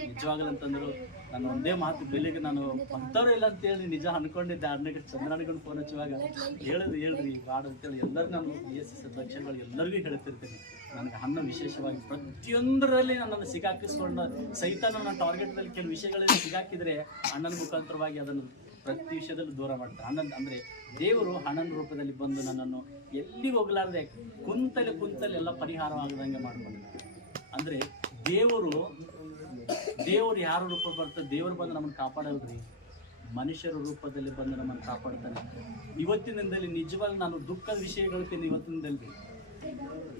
ನಿಜವಾಗಲ್ಲ ಅಂತಂದ್ರು ನಾನು ಒಂದೇ ಮಾತು ಬೆಲೆಗೆ ನಾನು ಭಕ್ತರು ಇಲ್ಲ ಅಂತೇಳಿ ನಿಜ ಅನ್ಕೊಂಡಿದ್ದೆ. ಅಣ್ಣಗೆ ಚಂದ್ರನಿಗೊಂಡು ಫೋನ್ ಹಚ್ಚುವಾಗ ಹೇಳ್ರಿ ಬಾಡ ಅಂತೇಳಿ ಎಲ್ಲರಿಗೂ ನಾನು ಲಕ್ಷ್ಯಗಳು ಎಲ್ಲರಿಗೂ ಹೇಳ್ತಿರ್ತೀನಿ. ನನಗೆ ಹಣ್ಣು ವಿಶೇಷವಾಗಿ ಪ್ರತಿಯೊಂದರಲ್ಲಿ ನನ್ನನ್ನು ಸಿಗಾಕಿಸ್ಕೊಂಡು ಸೈತಾನ ನನ್ನ ಟಾರ್ಗೆಟ್ದಲ್ಲಿ ಕೆಲವು ವಿಷಯಗಳಲ್ಲಿ ಸಿಗಾಕಿದ್ರೆ ಅಣ್ಣನ ಮುಖಾಂತರವಾಗಿ ಅದನ್ನು ಪ್ರತಿ ವಿಷಯದಲ್ಲೂ ದೂರ ಮಾಡ್ತಾರೆ. ಅಣ್ಣನ ಅಂದರೆ ದೇವರು ಹಣ್ಣನ ರೂಪದಲ್ಲಿ ಬಂದು ನನ್ನನ್ನು ಎಲ್ಲಿ ಹೋಗ್ಲಾರ್ದೆ ಕುಂತಲ್ಲಿ ಎಲ್ಲ ಪರಿಹಾರವಾಗದಂಗೆ ಮಾಡ್ಕೊಂಡಿದ್ದಾರೆ. ಅಂದರೆ ದೇವರು ಯಾರ ರೂಪ ಬರ್ತದೆ, ದೇವರು ಬಂದು ನಮ್ಮನ್ನು ಕಾಪಾಡೋದ್ರಿ, ಮನುಷ್ಯರ ರೂಪದಲ್ಲಿ ಬಂದು ನಮ್ಮನ್ನು ಕಾಪಾಡ್ತಾನೆ. ಇವತ್ತಿನಿಂದಲೇ ನಿಜವಾಗಿ ನಾನು ದುಃಖದ ವಿಷಯಗಳು ಇವತ್ತಿನಿಂದಲ್ರಿ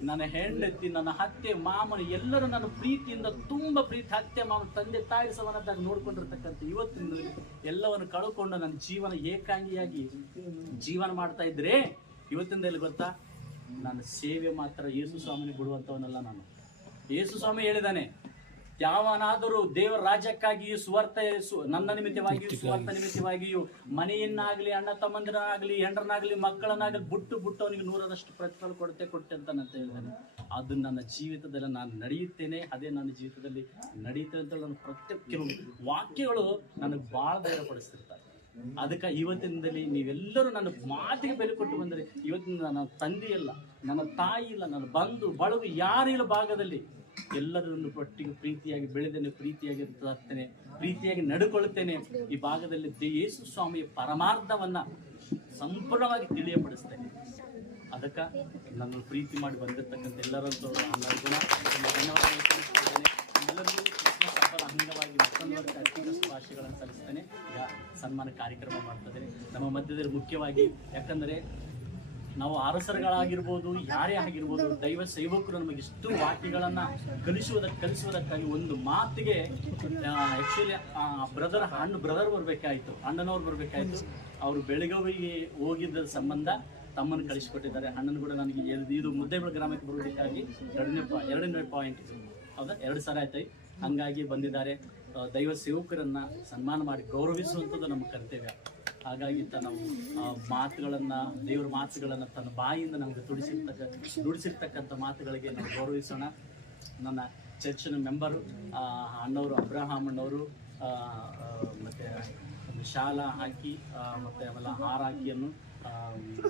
ನನ್ನ ಹೆಂಡತಿ, ನನ್ನ ಅತ್ತೆ, ಮಾಮನ ಎಲ್ಲರೂ ನನ್ನ ಪ್ರೀತಿಯಿಂದ ತುಂಬ ಪ್ರೀತಿ, ಅತ್ತೆ ಮಾಮ, ತಂದೆ ತಾಯಿ ಸಮಾನದಾಗ ನೋಡ್ಕೊಂಡಿರ್ತಕ್ಕಂಥ ಇವತ್ತಿನ ಎಲ್ಲವನ್ನು ಕಳ್ಕೊಂಡು ನನ್ನ ಜೀವನ ಏಕಾಂಗಿಯಾಗಿ ಜೀವನ ಮಾಡ್ತಾ ಇದ್ರೆ ಇವತ್ತಿಂದಲ್ಲಿ ಗೊತ್ತಾ, ನನ್ನ ಸೇವೆ ಮಾತ್ರ ಯೇಸು ಸ್ವಾಮಿನ ಬಿಡುವಂಥವನಲ್ಲ ನಾನು. ಯೇಸು ಸ್ವಾಮಿ ಹೇಳಿದಾನೆ, ಯಾವನಾದರೂ ದೇವರ ರಾಜ್ಯಕ್ಕಾಗಿಯೂ ನನ್ನ ನಿಮಿತ್ತವಾಗಿಯೂ ಸುವಾರ್ಥ ನಿಮಿತ್ತವಾಗಿಯೂ ಮನೆಯನ್ನಾಗಲಿ ಅಣ್ಣ ತಮ್ಮಂದಿರನಾಗಲಿ ಹೆಂಡ್ರನಾಗಲಿ ಮಕ್ಕಳನ್ನಾಗಲಿ ಬಿಟ್ಟು ಅವನಿಗೆ 100ರಷ್ಟು ಪ್ರತಿಫಲ ಕೊಟ್ಟೆ ಅಂತ ನಾನು ಹೇಳಿದ್ದೇನೆ. ಅದು ನನ್ನ ಜೀವಿತದಲ್ಲಿ ನಾನು ನಡೆಯುತ್ತೇನೆ, ಅದೇ ನನ್ನ ಜೀವಿತದಲ್ಲಿ ನಡೆಯುತ್ತೆ ಅಂತ ನನ್ನ ಪ್ರತ್ಯೇಕ ಕೆಲವು ವಾಕ್ಯಗಳು ನನಗೆ ಭಾಳ ಧೈರ್ಯಪಡಿಸ್ತಿರ್ತಾರೆ. ಅದಕ್ಕೆ ಇವತ್ತಿನದಲ್ಲಿ ನೀವೆಲ್ಲರೂ ನನ್ನ ಮಾತಿಗೆ ಬೆಲೆ ಕೊಟ್ಟು ಬಂದರೆ ಇವತ್ತಿನ ನನ್ನ ತಂದೆ ಇಲ್ಲ, ನನ್ನ ತಾಯಿ ಇಲ್ಲ, ನನ್ನ ಬಂಧು ಬಳಗು ಯಾರಿಲ್ಲ ಭಾಗದಲ್ಲಿ ಎಲ್ಲರನ್ನು ಒಟ್ಟಿಗೆ ಪ್ರೀತಿಯಾಗಿ ಬೆಳೆದೇನೆ, ಪ್ರೀತಿಯಾಗಿ ಇರ್ತೇನೆ, ಪ್ರೀತಿಯಾಗಿ ನಡ್ಕೊಳ್ಳುತ್ತೇನೆ. ಈ ಭಾಗದಲ್ಲಿ ಯೇಸು ಸ್ವಾಮಿಯ ಪರಮಾರ್ಥವನ್ನ ಸಂಪೂರ್ಣವಾಗಿ ತಿಳಿಯಪಡಿಸ್ತೇನೆ. ಅದಕ್ಕೆ ನನ್ನ ಪ್ರೀತಿ ಮಾಡಿ ಬಂದಿರತಕ್ಕಂಥ ಎಲ್ಲರಂತೂ ಎಲ್ಲರಿಗೂ ಧನ್ಯವಾದಗಳು. ಎಲ್ಲರಿಗೂ ಕ್ರಿಸ್ಮಸ್ ಹಬ್ಬದ ಅಂಗವಾಗಿ ಮತ್ತೊಂದು ಅತ್ಯಂತ ಶುಭಾಶಯಗಳನ್ನು ಸಲ್ಲಿಸ್ತೇನೆ. ಈಗ ಸನ್ಮಾನ ಕಾರ್ಯಕ್ರಮ ಮಾಡ್ತಿದ್ದೇನೆ ನಮ್ಮ ಮಧ್ಯದಲ್ಲಿ. ಮುಖ್ಯವಾಗಿ ಯಾಕಂದರೆ ನಾವು ಅರಸರುಗಳಾಗಿರ್ಬೋದು, ಯಾರೇ ಆಗಿರ್ಬೋದು, ದೈವ ಸೇವಕರು ನಮಗೆ ಇಷ್ಟು ವಾಕ್ಯಗಳನ್ನು ಕಲಿಸುವುದಕ್ಕಾಗಿ ಒಂದು ಮಾತಿಗೆ ಆ್ಯಕ್ಚುಲಿ ಬ್ರದರ್ ಬರಬೇಕಾಯಿತು, ಅಣ್ಣನವ್ರು ಬರಬೇಕಾಯಿತು. ಅವರು ಬೆಳಗಾವಿಗೆ ಹೋಗಿದ್ದ ಸಂಬಂಧ ತಮ್ಮನ್ನು ಕಳಿಸಿಕೊಟ್ಟಿದ್ದಾರೆ. ಅಣ್ಣನ ಕೂಡ ನನಗೆ ಇದು ಮುದ್ದೇಬಿಳ ಗ್ರಾಮಕ್ಕೆ ಬರೋದಕ್ಕಾಗಿ ಎರಡನೇ ಪಾಯಿಂಟ್ ಹೌದಾ 2 ಸಲ ಆಯ್ತು. ಹಂಗಾಗಿ ಬಂದಿದ್ದಾರೆ. ದೈವ ಸೇವಕರನ್ನು ಸನ್ಮಾನ ಮಾಡಿ ಗೌರವಿಸುವಂಥದ್ದು ನಮ್ಮ ಕರ್ತವ್ಯ. ಹಾಗಾಗಿ ನಾವು ಮಾತುಗಳನ್ನು, ದೇವರ ಮಾತುಗಳನ್ನು ತನ್ನ ಬಾಯಿಯಿಂದ ನಮಗೆ ನುಡಿಸಿರ್ತಕ್ಕಂಥ ಮಾತುಗಳಿಗೆ ನಾವು ಗೌರವಿಸೋಣ. ನನ್ನ ಚರ್ಚಿನ ಮೆಂಬರು ಅಣ್ಣವರು ಅಬ್ರಹಾಮ್ ಅಣ್ಣವರು ಮತ್ತು ಶಾಲಾ ಹಾಕಿ ಮತ್ತು ಆಮೇಲೆ ಹಾರ ಹಾಕಿಯನ್ನು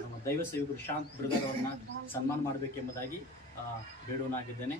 ನಮ್ಮ ದೈವ ಸೇವಕರು ಶಾಂತ್ ಬ್ರದರ್ ಅವ್ರನ್ನ ಸನ್ಮಾನ ಮಾಡಬೇಕೆಂಬುದಾಗಿ ಬೇಡವನಾಗಿದ್ದೇನೆ.